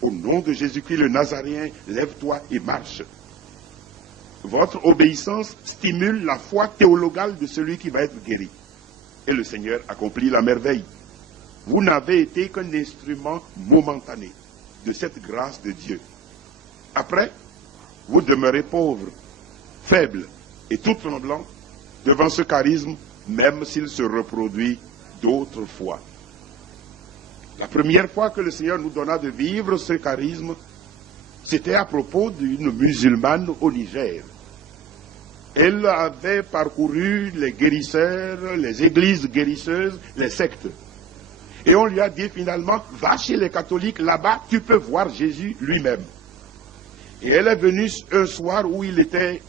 Au nom de Jésus-Christ le Nazaréen, lève-toi et marche. Votre obéissance stimule la foi théologale de celui qui va être guéri. Et le Seigneur accomplit la merveille. Vous n'avez été qu'un instrument momentané de cette grâce de Dieu. Après, vous demeurez pauvre, faible et tout tremblant devant ce charisme, même s'il se reproduit d'autres fois. La première fois que le Seigneur nous donna de vivre ce charisme, c'était à propos d'une musulmane au Niger. Elle avait parcouru les guérisseurs, les églises guérisseuses, les sectes. Et on lui a dit finalement, va chez les catholiques, là-bas tu peux voir Jésus lui-même. Et elle est venue un soir où il était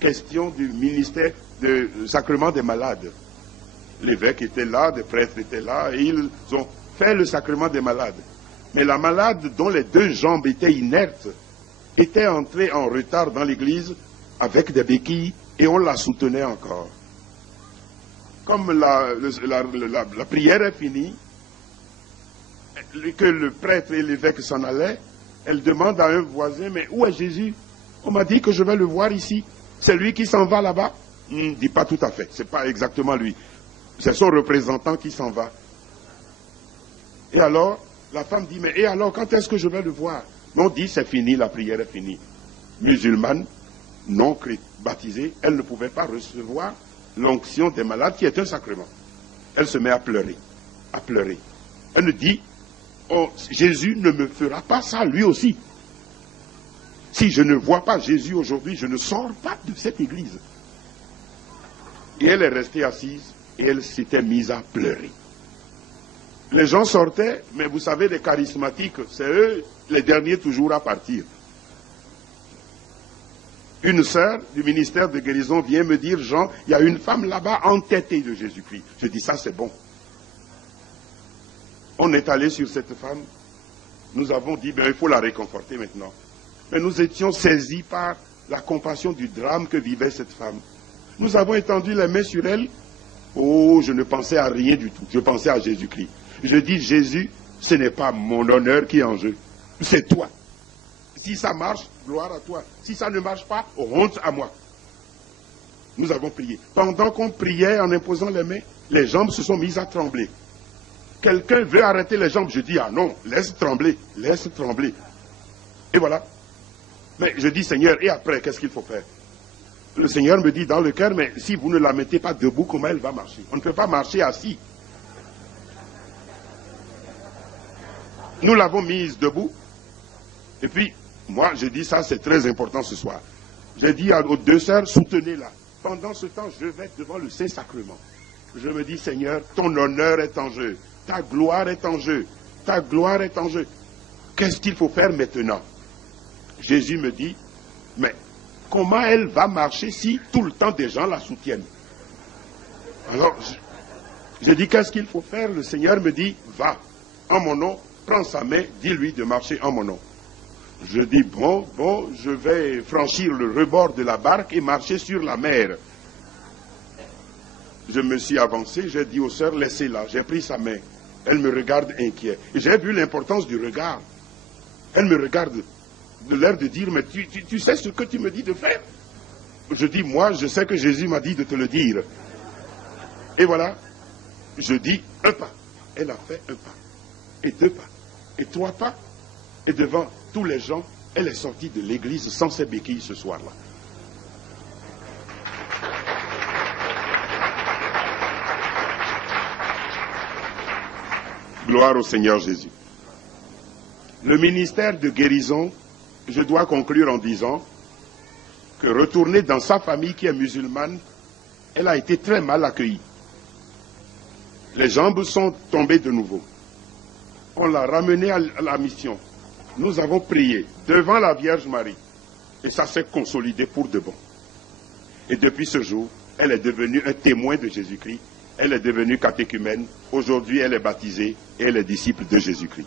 question du ministère du sacrement des malades. L'évêque était là, des prêtres étaient là, et ils ont fait le sacrement des malades. Mais la malade dont les deux jambes étaient inertes était entrée en retard dans l'église avec des béquilles et on la soutenait encore. Comme la prière est finie, que le prêtre et l'évêque s'en allaient, elle demande à un voisin, mais où est Jésus? On m'a dit que je vais le voir ici. C'est lui qui s'en va là-bas? Dit pas tout à fait, c'est pas exactement lui. C'est son représentant qui s'en va. Et alors, la femme dit, mais et alors, quand est-ce que je vais le voir? On dit, c'est fini, la prière est finie. Musulmane, non baptisée, elle ne pouvait pas recevoir l'onction des malades qui est un sacrement. Elle se met à pleurer, à pleurer. Elle me dit, oh, Jésus ne me fera pas ça lui aussi. Si je ne vois pas Jésus aujourd'hui, je ne sors pas de cette église. Et elle est restée assise et elle s'était mise à pleurer. Les gens sortaient, mais vous savez, les charismatiques, c'est eux les derniers toujours à partir. Une sœur du ministère de guérison vient me dire, Jean, il y a une femme là-bas entêtée de Jésus-Christ. Je dis, ça c'est bon. On est allé sur cette femme, nous avons dit, ben, il faut la réconforter maintenant. Mais nous étions saisis par la compassion du drame que vivait cette femme. Nous avons étendu les mains sur elle. Oh, je ne pensais à rien du tout, je pensais à Jésus-Christ. Je dis, Jésus, ce n'est pas mon honneur qui est en jeu, c'est toi. Si ça marche, gloire à toi. Si ça ne marche pas, honte à moi. Nous avons prié. Pendant qu'on priait en imposant les mains, les jambes se sont mises à trembler. Quelqu'un veut arrêter les jambes. Je dis, ah non, laisse trembler, laisse trembler. Et voilà. Mais je dis, Seigneur, et après, qu'est-ce qu'il faut faire? Le Seigneur me dit dans le cœur, mais si vous ne la mettez pas debout, comment elle va marcher? On ne peut pas marcher assis. Nous l'avons mise debout. Et puis, moi, je dis ça, c'est très important ce soir. J'ai dit aux deux sœurs, soutenez-la. Pendant ce temps, je vais devant le Saint-Sacrement. Je me dis, Seigneur, ton honneur est en jeu. Ta gloire est en jeu. Ta gloire est en jeu. Qu'est-ce qu'il faut faire maintenant? Jésus me dit, mais comment elle va marcher si tout le temps des gens la soutiennent? Alors, je dis, qu'est-ce qu'il faut faire? Le Seigneur me dit, va, en mon nom, prends sa main, dis-lui de marcher en mon nom. Je dis, bon, je vais franchir le rebord de la barque et marcher sur la mer. Je me suis avancé, j'ai dit aux sœurs, laissez-la. J'ai pris sa main. Elle me regarde inquiet. J'ai vu l'importance du regard. Elle me regarde de l'air de dire, mais tu sais ce que tu me dis de faire? Je dis, moi, je sais que Jésus m'a dit de te le dire. Et voilà, je dis un pas. Elle a fait un pas, et deux pas, et trois pas. Et devant tous les gens, elle est sortie de l'église sans ses béquilles ce soir-là. Gloire au Seigneur Jésus. Le ministère de guérison, je dois conclure en disant que retournée dans sa famille qui est musulmane, elle a été très mal accueillie. Les jambes sont tombées de nouveau. On l'a ramenée à la mission. Nous avons prié devant la Vierge Marie. Et ça s'est consolidé pour de bon. Et depuis ce jour, elle est devenue un témoin de Jésus-Christ. Elle est devenue catéchumène. Aujourd'hui, elle est baptisée et elle est disciple de Jésus-Christ.